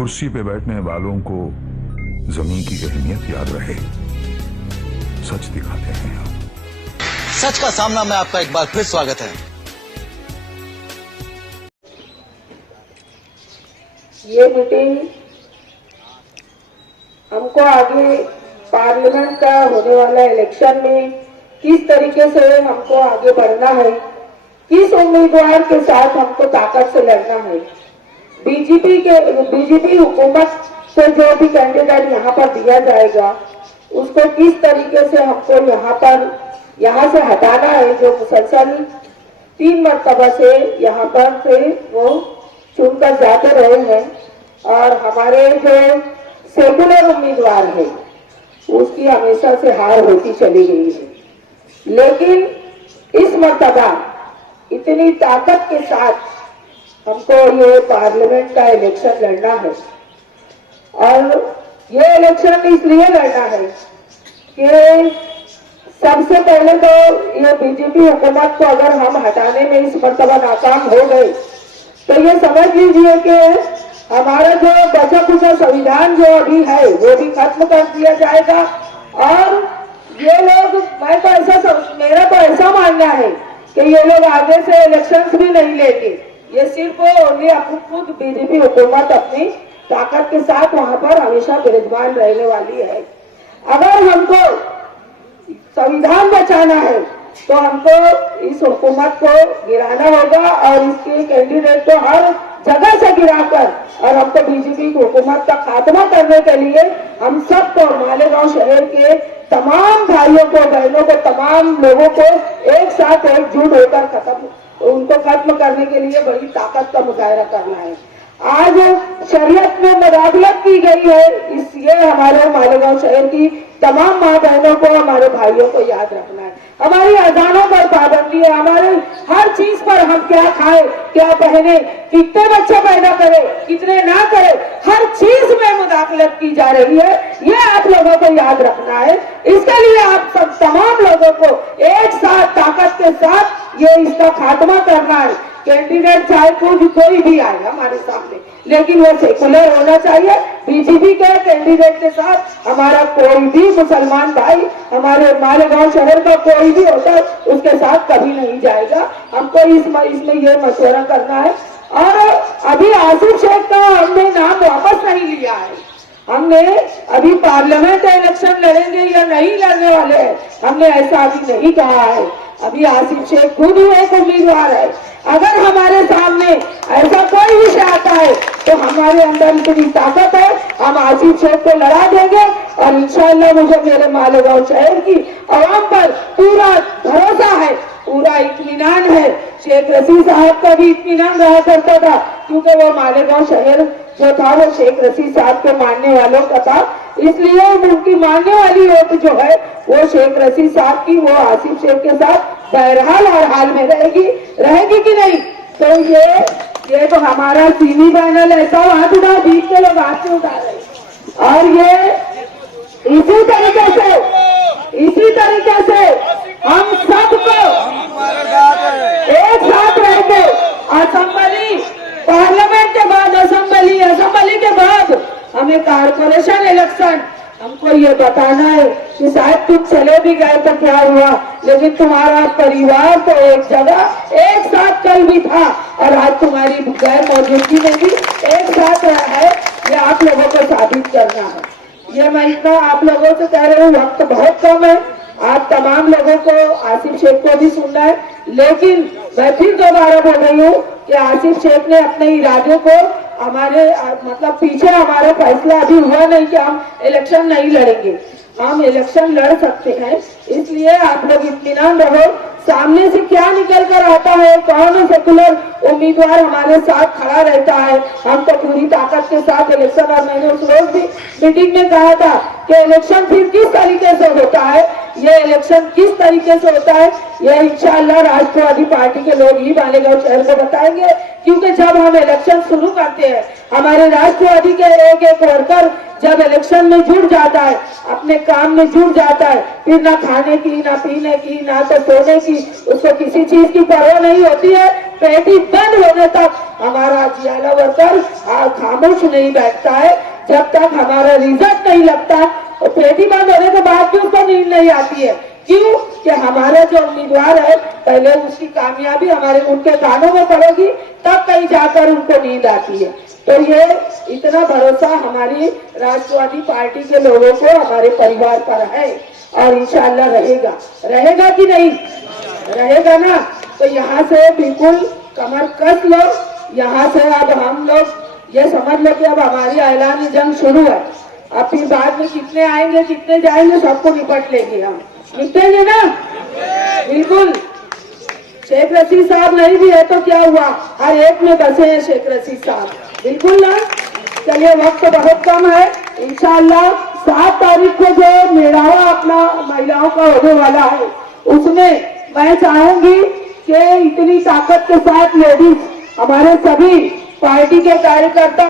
कुर्सी पे बैठने वालों को जमीन की अहमियत याद रहे, सच दिखाते हैं हम। सच का सामना में आपका एक बार फिर स्वागत है। ये मीटिंग हमको आगे पार्लियामेंट का होने वाला इलेक्शन में किस तरीके से हमको आगे बढ़ना है, किस उम्मीदवार के साथ हमको ताकत से लड़ना है, बीजेपी हुकूमत से जो भी कैंडिडेट यहाँ पर दिया जाएगा उसको किस तरीके से हमको यहाँ से हटाना है, जो मुसलसल 3 मरतबा से यहाँ पर से वो चुनकर जाते रहे हैं और हमारे जो सेकुलर उम्मीदवार है उसकी हमेशा से हार होती चली गई है। लेकिन इस मर्तबा इतनी ताकत के साथ हमको ये पार्लियामेंट का इलेक्शन लड़ना है और ये इलेक्शन इसलिए लड़ना है कि सबसे पहले तो ये बीजेपी हुकूमत को अगर हम हटाने में इस मर्तबा नाकाम हो गए तो ये समझ लीजिए कि हमारा जो बचा खुचा संविधान जो अभी है वो भी खत्म कर दिया जाएगा और ये लोग मेरा तो ऐसा मानना है कि ये लोग आगे से इलेक्शंस भी नहीं लेंगे। ये सिर्फ ओनली खुद बीजेपी हुकूमत अपनी ताकत के साथ वहां पर हमेशा विराजमान रहने वाली है। अगर हमको संविधान बचाना है तो हमको इस हुकूमत को गिराना होगा और इसके कैंडिडेट को हर जगह से गिराकर और हमको बीजेपी की हुकूमत का खात्मा करने के लिए हम सबको मालेगांव शहर के तमाम भाइयों को, बहनों को, तमाम लोगों को एक साथ एकजुट होकर उनको खत्म करने के लिए बड़ी ताकत का मुजाहरा करना है। आज शरीयत में मुदाखलत की गई है, इसलिए हमारे मालेगांव शहर की तमाम माँ बहनों को, हमारे भाइयों को याद रखना है। हमारी अजानों पर पाबंदी है, हमारे हर चीज पर हम क्या खाए, क्या पहने, कितने बच्चे पैदा करें, कितने ना करें, हर चीज में मुदाखलत की जा रही है। ये आप लोगों को याद रखना है। इसके लिए आप सब तमाम लोगों को एक साथ ताकत के साथ ये इसका खात्मा करना है। कैंडिडेट चाहे कोई भी आए हमारे सामने, लेकिन वो सेकुलर होना चाहिए। बीजेपी के कैंडिडेट के साथ हमारा कोई भी मुसलमान भाई, हमारे मालेगांव शहर का कोई भी होता है उसके साथ कभी नहीं जाएगा। हमको इसमें ये मशवरा करना है। और अभी आसिफ शेख का हमने नाम वापस नहीं लिया है। हमने अभी पार्लियामेंट इलेक्शन लड़ेंगे या नहीं लड़ने वाले हैं, हमने ऐसा अभी नहीं कहा है। अभी आसिफ शेख खुद ही एक उम्मीदवार है। अगर हमारे सामने ऐसा कोई विषय आता है तो हमारे अंदर इतनी ताकत है, हम आसिफ शेख को लड़ा देंगे और इंशाअल्लाह मुझे मेरे मालेगांव शहर की आवाम पर पूरा भरोसा है, पूरा इत्मीनान है। शेख रशीद साहब का भी इत्मीनान रहा करता था क्योंकि वो मालेगांव शहर जो था वो शेख रशीद साहब के मानने वालों का था, इसलिए उनकी मानने वाली वोट जो है वो शेख रशीद साहब की, वो आसिफ शेख के साथ बहरहाल हर हाल में रहेगी कि नहीं। तो ये तो हमारा सीनी पैनल ऐसा हाथ उठा, बीच के लोग हाथ से उठा रहे और ये इसी तरीके से हम सबको एक साथ रहकर असेंबली, पार्लियामेंट के बाद असेंबली के बाद हमें कारपोरेशन इलेक्शन, हमको ये बताना है कि शायद तुम चले भी गए तो क्या हुआ, लेकिन तुम्हारा परिवार तो एक जगह एक साथ कल भी था और आज तुम्हारी गैर मौजूदगी में भी एक साथ रहा है। ये आप लोगों को साबित करना है। ये मैं इतना आप लोगों से कह रही हूँ, वक्त बहुत कम है। आप तमाम लोगों को आसिफ शेख को भी सुनना है, लेकिन मैं फिर दोबारा बोल रही हूँ कि आसिफ शेख ने अपने इरादों को हमारे मतलब पीछे हमारा फैसला अभी हुआ नहीं कि हम इलेक्शन नहीं लड़ेंगे। हम इलेक्शन लड़ सकते हैं, इसलिए आप लोग इत्मीनान रहो। सामने से क्या निकल कर आता है, कौन सेकुलर उम्मीदवार हमारे साथ खड़ा रहता है, हम तो पूरी ताकत के साथ इलेक्शन। और मैंने उस रोज भी मीटिंग में कहा था कि इलेक्शन फिर किस तरीके से होता है, ये इलेक्शन किस तरीके से होता है, ये इंशाअल्लाह राष्ट्रवादी पार्टी के लोग ही मालेगांव शहर को बताएंगे। क्योंकि जब हम इलेक्शन शुरू करते हैं, हमारे राष्ट्रवादी के एक एक वर्कर जब इलेक्शन में जुट जाता है, अपने काम में जुट जाता है, फिर ना खाने की, ना पीने की, ना तो सोने की, उसको किसी चीज की परवाह नहीं होती है। पेटी बंद होने तक हमारा जियाला वर्कर खामोश नहीं बैठता है। जब तक हमारा रिजल्ट नहीं लगता और पेटी बंद होने के बाद भी उसको नींद नहीं आती है। क्यों? कि हमारे जो उम्मीदवार है पहले उसकी कामयाबी हमारे उनके कानों में पड़ेगी, तब कहीं जाकर उनको नींद आती है। तो ये इतना भरोसा हमारी राष्ट्रवादी पार्टी के लोगों को हमारे परिवार पर है और इंशाअल्लाह रहेगा। रहेगा कि नहीं? रहेगा ना। तो यहाँ से बिल्कुल कमर कस लो। यहाँ से अब हम लोग ये समझ लो कि अब हमारी ऐलानी जंग शुरू है। अब फिर बाद में कितने आएंगे कितने जाएंगे सबको निपट लेंगे हम। निपटेंगे ना? बिल्कुल। शेख रशीद साहब नहीं भी है तो क्या हुआ, हर एक में बसे हैं शेख रशीद साहब। बिल्कुल ना। चलिए वक्त बहुत कम है। इंशाअल्लाह 7 तारीख को जो मेड़ावा अपना महिलाओं का होने वाला है उसमें मैं चाहूंगी कि इतनी ताकत के साथ लेडीज हमारे सभी पार्टी के कार्यकर्ता